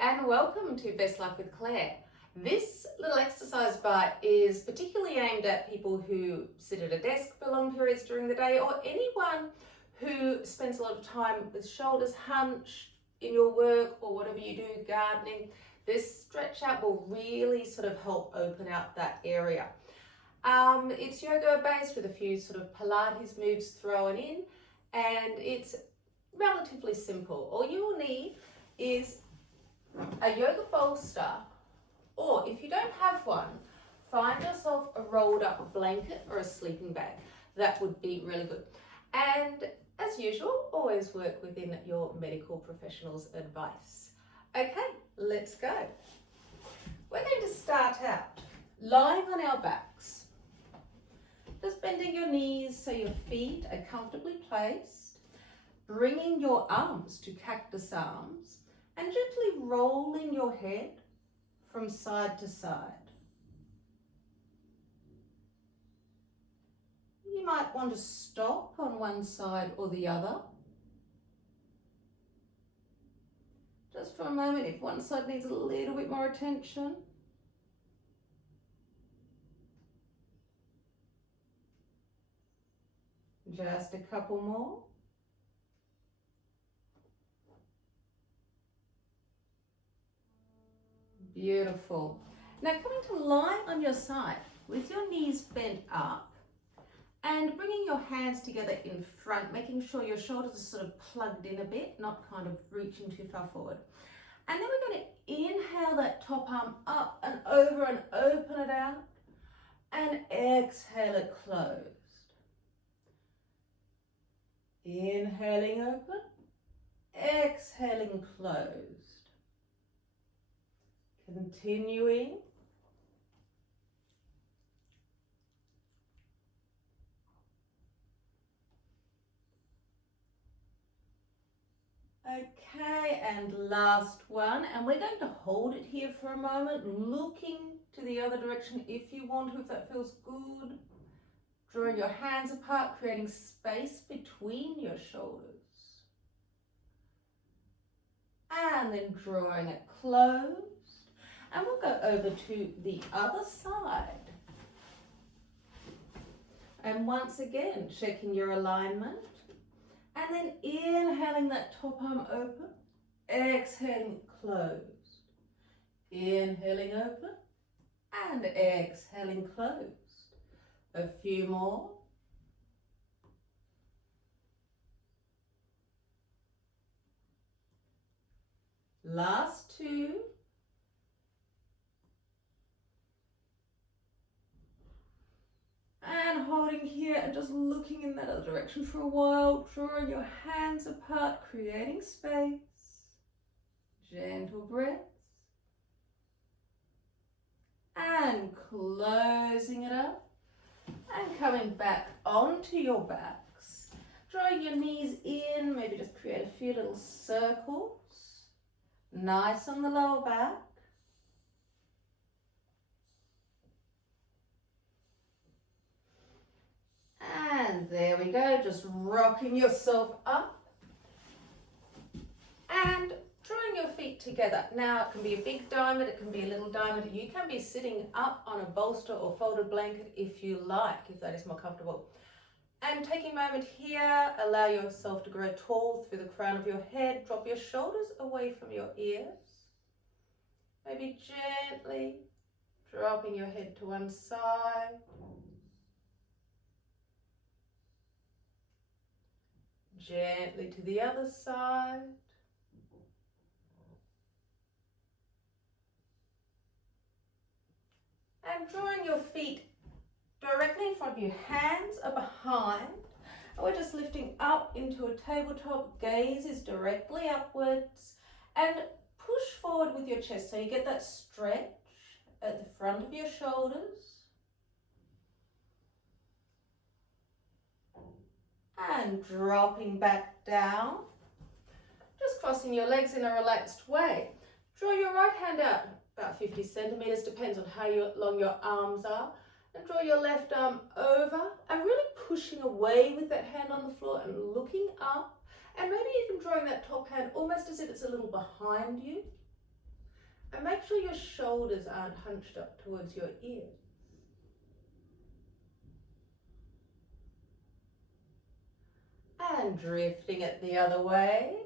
and welcome to Best Life with Claire. This little exercise bite is particularly aimed at people who sit at a desk for long periods during the day, or anyone who spends a lot of time with shoulders hunched in your work or whatever you do, gardening. This stretch out will really sort of help open out that area. It's yoga based with a few sort of Pilates moves thrown in, and it's relatively simple. All you will need is a yoga bolster, or if you don't have one, find yourself a rolled up blanket or a sleeping bag. That would be really good. And as usual, always work within your medical professional's advice. Okay, let's go. We're going to start out lying on our backs, just bending your knees so your feet are comfortably placed, bringing your arms to cactus arms, and gently rolling your head from side to side. You might want to stop on one side or the other, just for a moment if one side needs a little bit more attention. Just a couple more. Beautiful. Now coming to lie on your side with your knees bent up and bringing your hands together in front, making sure your shoulders are sort of plugged in a bit, not kind of reaching too far forward. And then we're going to inhale that top arm up and over and open it out, and exhale it closed. Inhaling open, exhaling closed. Continuing. Okay, and last one, and we're going to hold it here for a moment, looking to the other direction if you want to, if that feels good. Drawing your hands apart, creating space between your shoulders. And then drawing it closed. And we'll go over to the other side. And once again, checking your alignment. And then inhaling that top arm open, exhaling closed. Inhaling open and exhaling closed. A few more. Last two. And holding here and just looking in that other direction for a while, drawing your hands apart, creating space, gentle breaths, and closing it up, and coming back onto your backs, drawing your knees in, maybe just create a few little circles, nice on the lower back. And there we go, just rocking yourself up and drawing your feet together. Now it can be a big diamond, it can be a little diamond. You can be sitting up on a bolster or folded blanket if you like, if that is more comfortable. And taking a moment here, allow yourself to grow tall through the crown of your head. Drop your shoulders away from your ears. Maybe gently dropping your head to one side. Gently to the other side. And drawing your feet directly in front of you, hands are behind. And we're just lifting up into a tabletop, gaze is directly upwards, and push forward with your chest so you get that stretch at the front of your shoulders. And dropping back down, just crossing your legs in a relaxed way. Draw your right hand out about 50 centimeters, depends on how long your arms are, and draw your left arm over and really pushing away with that hand on the floor and looking up, and maybe even drawing that top hand almost as if it's a little behind you. And make sure your shoulders aren't hunched up towards your ears. And drifting it the other way.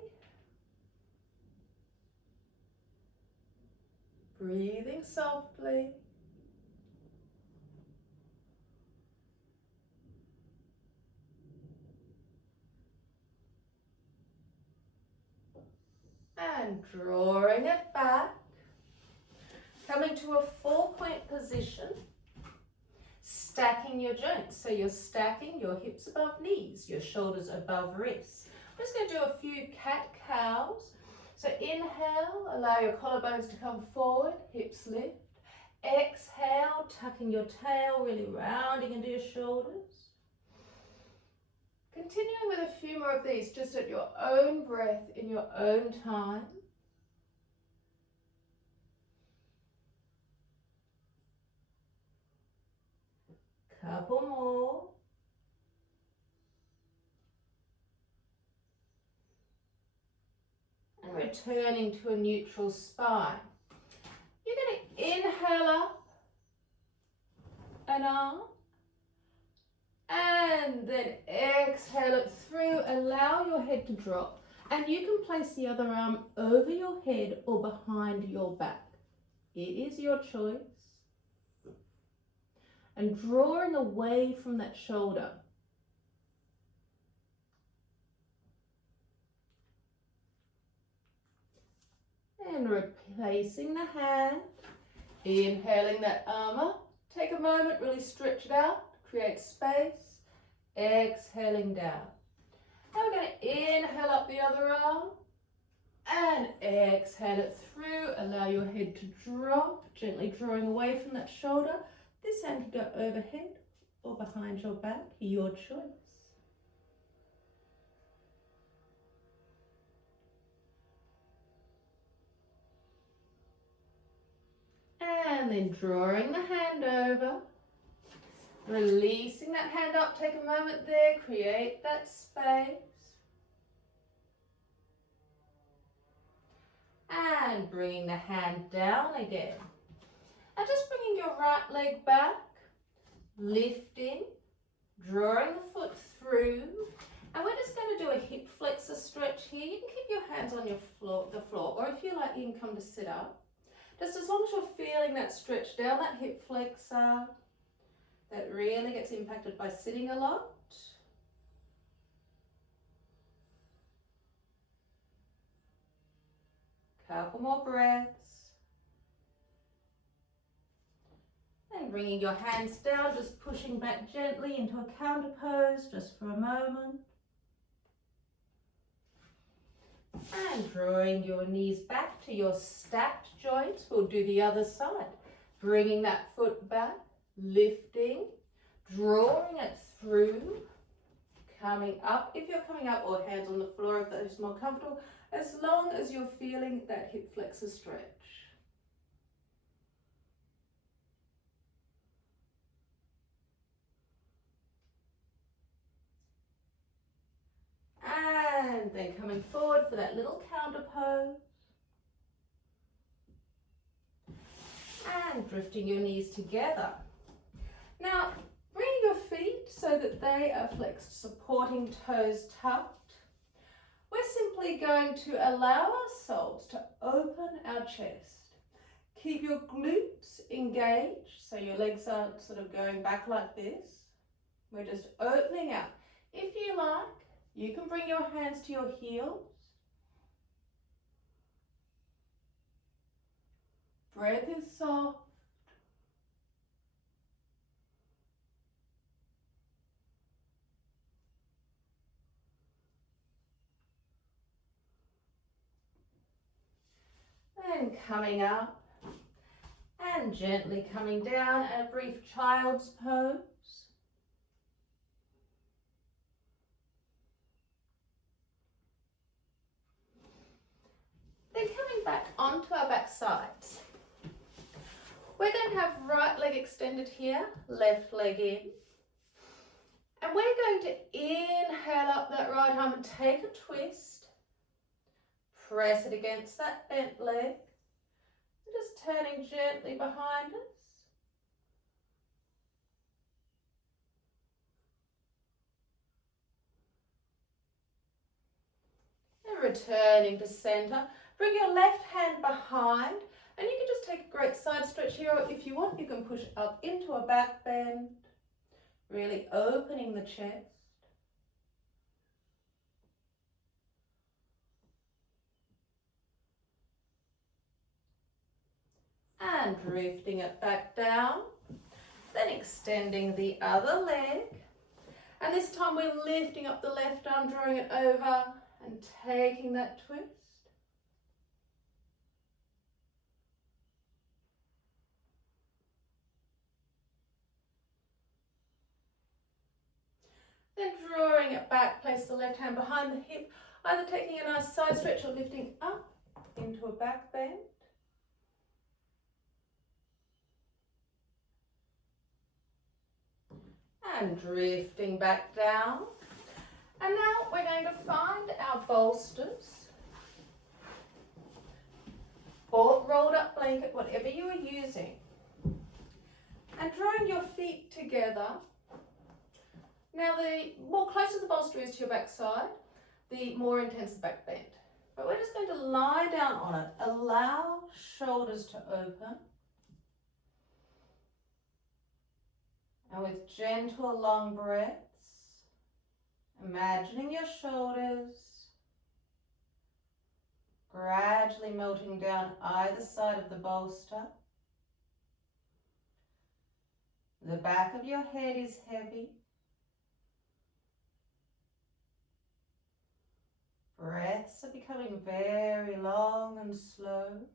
Breathing softly. And drawing it back. Coming to a 4-point position. Stacking your joints. So you're stacking your hips above knees, your shoulders above wrists. I'm just going to do a few cat-cows. So inhale, allow your collarbones to come forward, hips lift. Exhale, tucking your tail, really rounding into your shoulders. Continuing with a few more of these, just at your own breath, in your own time. Couple more. And returning to a neutral spine. You're going to inhale up and arm. And then exhale it through. Allow your head to drop. And you can place the other arm over your head or behind your back. It is your choice. And drawing away from that shoulder. And replacing the hand. Inhaling that arm up. Take a moment, really stretch it out. Create space. Exhaling down. Now we're going to inhale up the other arm. And exhale it through. Allow your head to drop. Gently drawing away from that shoulder. This hand can go overhead or behind your back, your choice. And then drawing the hand over, releasing that hand up, take a moment there, create that space. And bringing the hand down again. And just bringing your right leg back, lifting, drawing the foot through. And we're just going to do a hip flexor stretch here. You can keep your hands on the floor, or if you like, you can come to sit up. Just as long as you're feeling that stretch down that hip flexor, that really gets impacted by sitting a lot. Couple more breaths. And bringing your hands down, just pushing back gently into a counter pose just for a moment. And drawing your knees back to your stacked joints. We'll do the other side. Bringing that foot back, lifting, drawing it through, coming up. If you're coming up, or hands on the floor if that is more comfortable, as long as you're feeling that hip flexor stretch. And then coming forward for that little counter pose. And drifting your knees together. Now, bring your feet so that they are flexed, supporting toes tucked. We're simply going to allow ourselves to open our chest. Keep your glutes engaged, so your legs aren't sort of going back like this. We're just opening out. If you like, you can bring your hands to your heels. Breath is soft. And coming up. And gently coming down, a brief child's pose. Then coming back onto our back sides. We're going to have right leg extended here, left leg in. And we're going to inhale up that right arm and take a twist. Press it against that bent leg. just turning gently behind us. And returning to center. Bring your left hand behind, and you can just take a great side stretch here, or if you want, you can push up into a back bend, really opening the chest. And drifting it back down, then extending the other leg. And this time we're lifting up the left arm, drawing it over and taking that twist. Then drawing it back, place the left hand behind the hip, either taking a nice side stretch or lifting up into a back bend. And drifting back down. And now we're going to find our bolsters or rolled up blanket, whatever you are using. And drawing your feet together. Now the more closer the bolster is to your backside, the more intense the back bend. But we're just going to lie down on it. Allow shoulders to open. And with gentle long breaths, imagining your shoulders gradually melting down either side of the bolster. The back of your head is heavy. Breaths are becoming very long and slow.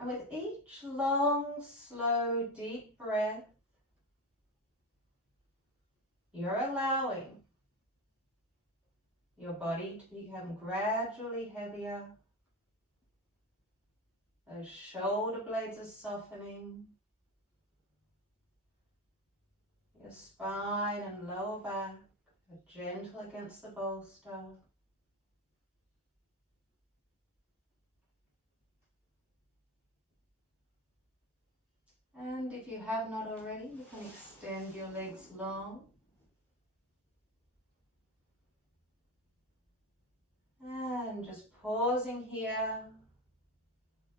And with each long, slow, deep breath, you're allowing your body to become gradually heavier. Those shoulder blades are softening. Your spine and lower back are gentle against the bolster. And if you have not already, you can extend your legs long. And just pausing here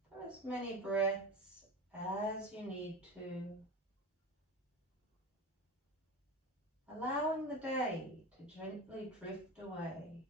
for as many breaths as you need to. Allowing the day to gently drift away.